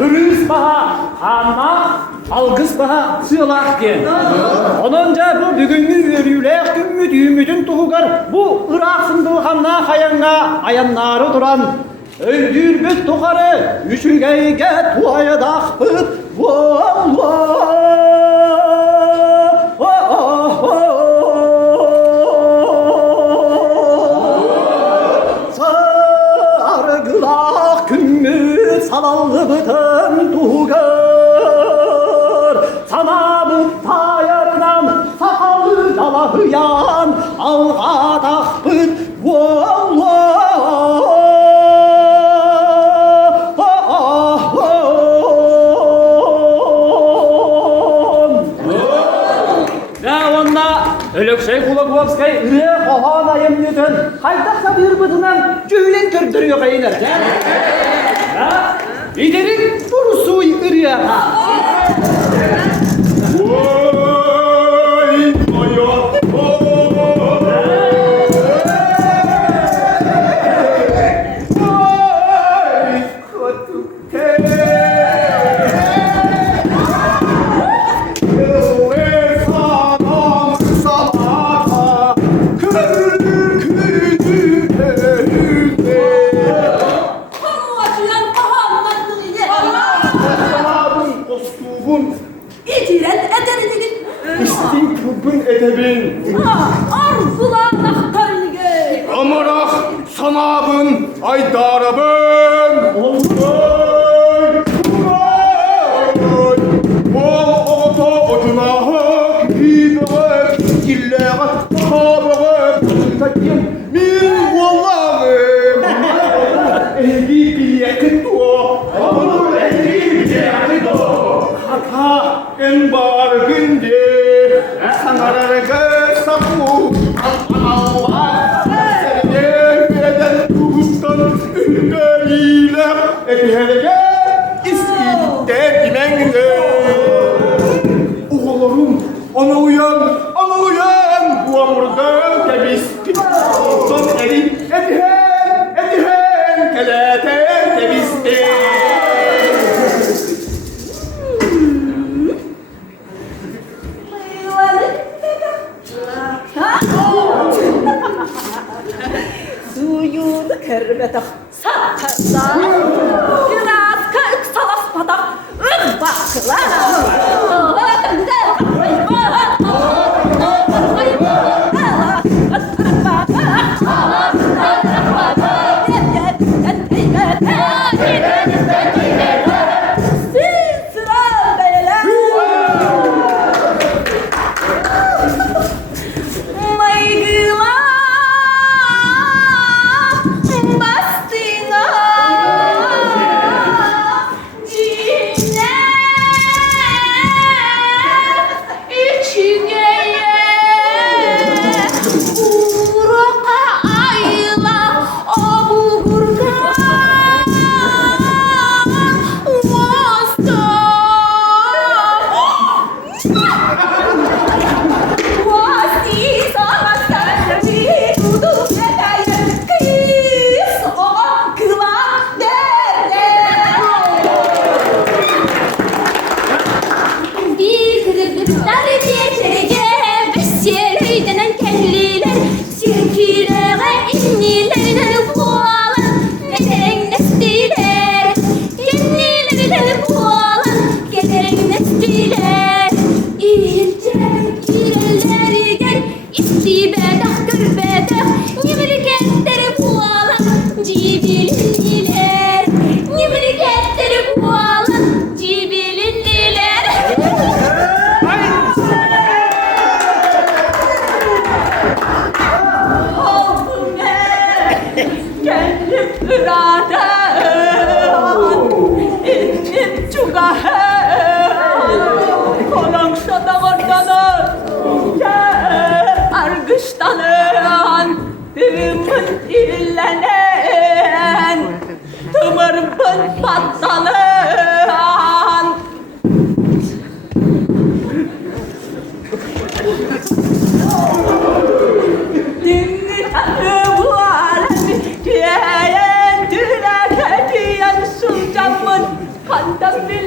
hürüz baha, ama algız baha sığılak diye. Onunca bu bugünkü yürüyülek düğümüdün tuğgar, bu Irak sındılğanna hayanga ayanları duran, öldürbüt tuğarı, üçügeyge tuaya dağpıt, sargılak kümmü salallı bıtın tuğgar, sana bıtta yarınan sakalı dalahıyan alğa dağpıt, Ölüksey Kulakowskay ırıya kohana yemliyordun. Haydaksa bir bıdınan cüylen kördürüyor kayınlar. İderin burusu ırıya. Amarah sanabın aydarabın olmay bol oto otuna gider illeğat haber takim min vallahi ehli biliyakit o onu ehli biliyakit o haka en bar günde sanararga sapu Ehlege iskide dimenge oğullarım ana uyan bu amurdan tebistik son eri edihen kelete tebistik Suyunu kırmedik satarlar. Biraz kırk salas patak ırbaklar. Rabbi.